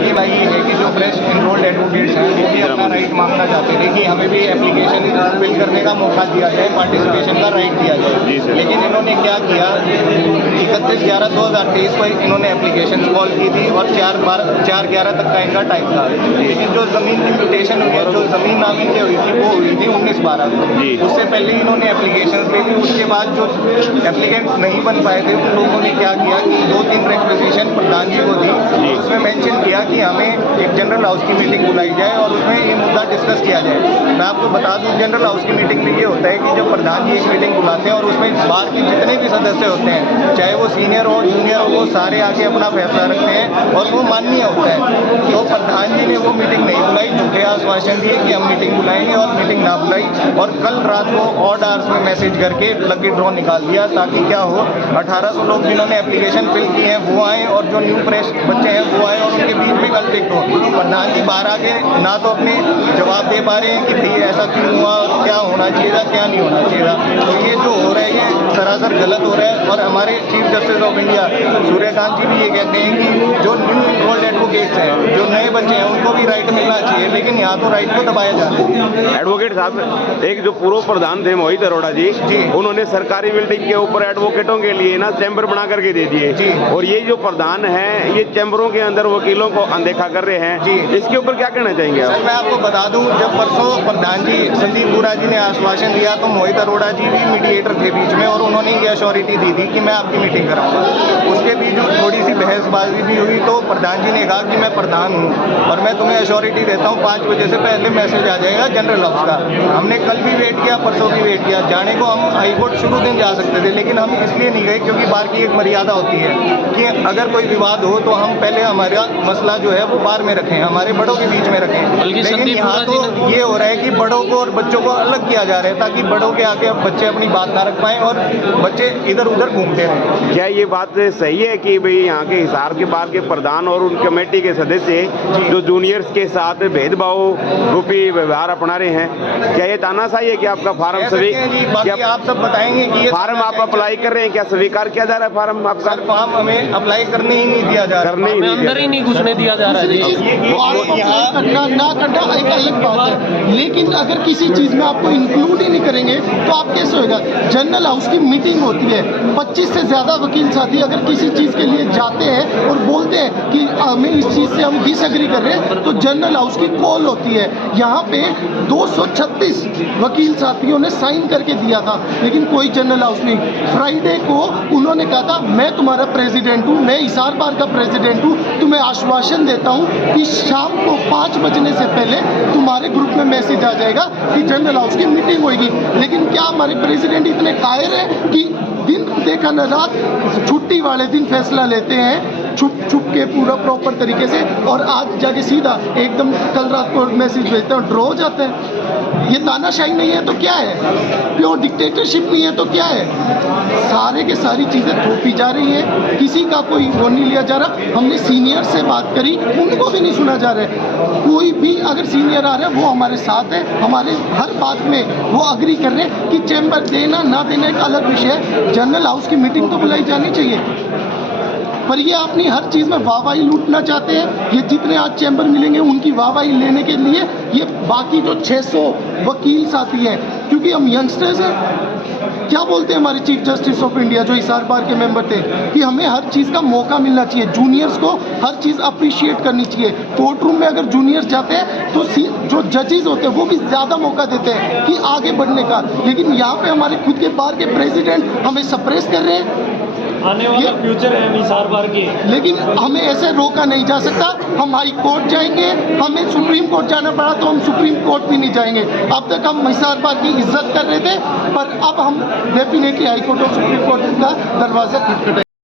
ये भाई है कि जो फ्रेश इनरोल्ड एडवोकेट्स हैं वो भी अपना राइट मांगना चाहते थे कि हमें भी एप्लीकेशन फिल करने का मौका दिया जाए, पार्टिसिपेशन का राइट दिया जाए। लेकिन इन्होंने क्या किया, 31/11/2023 को इन्होंने एप्लीकेशन कॉल की थी और 4/11 तक का इनका टाइम था। लेकिन जो ज़मीन की म्यूटेशन हुई है, जो ज़मीन नाम इनकी हुई थी वो हुई थी 19/12 को। उससे पहले इन्होंने एप्लीकेशन ले ली। उसके बाद जो एप्लीकेंट नहीं बन पाए थे उन लोगों ने क्या किया कि 2-3 रिक्वेजिशन प्रधान जी को दी। उसमें मेंशन किया कि हमें एक जनरल हाउस की मीटिंग बुलाई जाए और उसमें ये मुद्दा डिस्कस किया जाए। मैं आपको बता दूं, जनरल हाउस की मीटिंग में ये होता है कि जब प्रधान जी एक मीटिंग बुलाते हैं और उसमें बाहर के जितने भी सदस्य होते हैं, चाहे वो सीनियर हो जूनियर हो, वो सारे आके अपना फैसला रखते हैं और वो माननीय होता है। तो प्रधान जी ने वो मीटिंग नहीं बुलाई, झूठे आश्वासन दिए कि हम मीटिंग बुलाएंगे और मीटिंग ना बुलाई। और कल रात को ऑड आवर्स में मैसेज करके लकी ड्रॉ निकाल दिया ताकि क्या हो, 1800 लोग जिन्होंने एप्लीकेशन फिल की है वो आए और जो न्यू फ्रेश बच्चे हैं वो आए और उनके बीच में कॉन्फ्लिक्ट हो। प्रधान जी बाहर आके ना तो अपने जवाब दे पा रहे हैं कि भाई ऐसा क्यों हुआ और क्या होना चाहिए था, क्या नहीं होना चाहिए था। तो ये जो हो रहा है ये सरासर गलत हो रहा है। और हमारे chief justice of India Suryakant ji भी ये कहते हैं कि जो न्यू इनरोल्ड एडवोकेट्स हैं, जो नए बच्चे हैं, उनको भी राइट मिलना चाहिए, लेकिन यहाँ तो राइट को दबाया जा रहा है। एडवोकेट साहब, एक जो पूर्व प्रधान थे मोहित अरोड़ा जी, उन्होंने सरकारी बिल्डिंग के ऊपर एडवोकेटों के लिए ना चैम्बर बना करके दे दिए और ये जो प्रधान है ये चैम्बरों के अंदर वकीलों को अनदेखा कर रहे हैं जी। इसके ऊपर क्या कहना चाहेंगे आप? सर मैं आपको बता दूं, जब परसों प्रधान जी संदीप बुरा जी ने आश्वासन दिया तो मोहित अरोड़ा जी भी मीडिएटर थे बीच में और उन्होंने ये अश्योरिटी दी थी कि मैं आपकी मीटिंग कराऊंगा। उसके बीच थोड़ी सी बहसबाजी भी हुई तो प्रधान जी ने कहा कि मैं प्रधान हूँ और मैं तुम्हें अश्योरिटी देता हूँ 5 बजे से पहले मैसेज आ जाएगा जनरल हाउस का। हमने कल भी वेट किया, परसों भी वेट किया। जाने को हम हाईकोर्ट शुरू दिन जा सकते थे, लेकिन हम इसलिए नहीं गए क्योंकि बार की एक मर्यादा होती है कि अगर कोई विवाद हो तो हम पहले हमारा मसला जो है वो बार में रखें, हमारे बड़ों के बीच में रखें। लेकिन यहाँ तो ये हो रहा है कि बड़ों को और बच्चों को अलग किया जा रहा है ताकि बड़ों के आगे बच्चे अपनी बात ना रख पाएं और बच्चे इधर उधर घूमते रहें। क्या ये बात सही है कि भाई यहाँ के हिसार के बार के प्रधान और उन कमेटी के सदस्य जो जूनियर्स के साथ भेदभाव रूपी व्यवहार अपना रहे हैं? क्या ये तानाशाही है कि आपका फार्म सभी आप सब बताएंगे कि ये फार्म आप अप्लाई कर रहे हैं, क्या स्वीकार किया जा रहा है फार्म आपका? फार्म हमें अप्लाई करने ही नहीं दिया जा रहा, अंदर ही नहीं घुसने दिया जा रहा है। ना करना एक अलग बात है, लेकिन अगर किसी चीज़ में आपको इंक्लूड ही नहीं करेंगे तो आप कैसे होगा? जनरल हाउस की मीटिंग होती है, 25 से ज़्यादा वकील साथी अगर किसी चीज़ के लिए जाते हैं और बोलते हैं कि हमें इस चीज़ से हम डिसएग्री कर रहे हैं तो जनरल हाउस की कॉल होती है। यहाँ पे 236 वकील साथियों ने साइन करके दिया था, लेकिन कोई जनरल हाउस नहीं। फ्राइडे को उन्होंने कहा था मैं तुम्हारा प्रेसिडेंट हूँ, मैं हिसार बार का प्रेसिडेंट हूँ, तुम्हें आश्वासन देता हूँ कि शाम को 5 बजने से पहले तुम्हारे ग्रुप में मैसेज आ जाएगा कि जनरल हाउस की मीटिंग होगी। लेकिन क्या हमारे प्रेसिडेंट इतने कायर हैं कि दिन देखा न रात, छुट्टी वाले दिन फैसला लेते हैं छुप छुप के पूरा प्रॉपर तरीके से, और आज जाके सीधा एकदम कल रात को मैसेज भेजते हैं और ड्रॉ हो जाते हैं। ये तानाशाही नहीं है तो क्या है? प्योर डिक्टेटरशिप नहीं है तो क्या है? सारे के सारी चीज़ें थोपी जा रही हैं, किसी का कोई वो नहीं लिया जा रहा। हमने सीनियर से बात करी, उनको भी नहीं सुना जा रहा है। कोई भी अगर सीनियर आ रहा है वो हमारे साथ है, हमारे हर बात में वो अग्री कर रहे हैं कि चैम्बर देना ना देना एक अलग विषय है, जनरल हाउस की मीटिंग तो बुलाई जानी चाहिए। पर ये अपनी हर चीज़ में वाहवाही लूटना चाहते हैं। ये जितने आज चैम्बर मिलेंगे उनकी वाहवाही लेने के लिए ये बाकी जो 600 वकील साथी हैं, क्योंकि हम यंगस्टर्स हैं, क्या बोलते हैं हमारे चीफ जस्टिस ऑफ इंडिया जो हिसार बार के मेंबर थे कि हमें हर चीज़ का मौका मिलना चाहिए, जूनियर्स को हर चीज़ अप्रिशिएट करनी चाहिए। कोर्ट रूम में अगर जूनियर्स जाते हैं तो जो जजेस होते हैं वो भी ज़्यादा मौका देते हैं कि आगे बढ़ने का, लेकिन यहाँ पे हमारे खुद के बार के प्रेसिडेंट हमें सप्रेस कर रहे हैं। आने वाला फ्यूचर है हिसार बार की, लेकिन हमें ऐसे रोका नहीं जा सकता। हम हाई कोर्ट जाएंगे, हमें सुप्रीम कोर्ट जाना पड़ा तो हम सुप्रीम कोर्ट भी नहीं जाएंगे। अब तक हम हिसार बार की इज्जत कर रहे थे, पर अब हम डेफिनेटली हाई कोर्ट और सुप्रीम कोर्ट का दरवाज़ा खटखटाएंगे।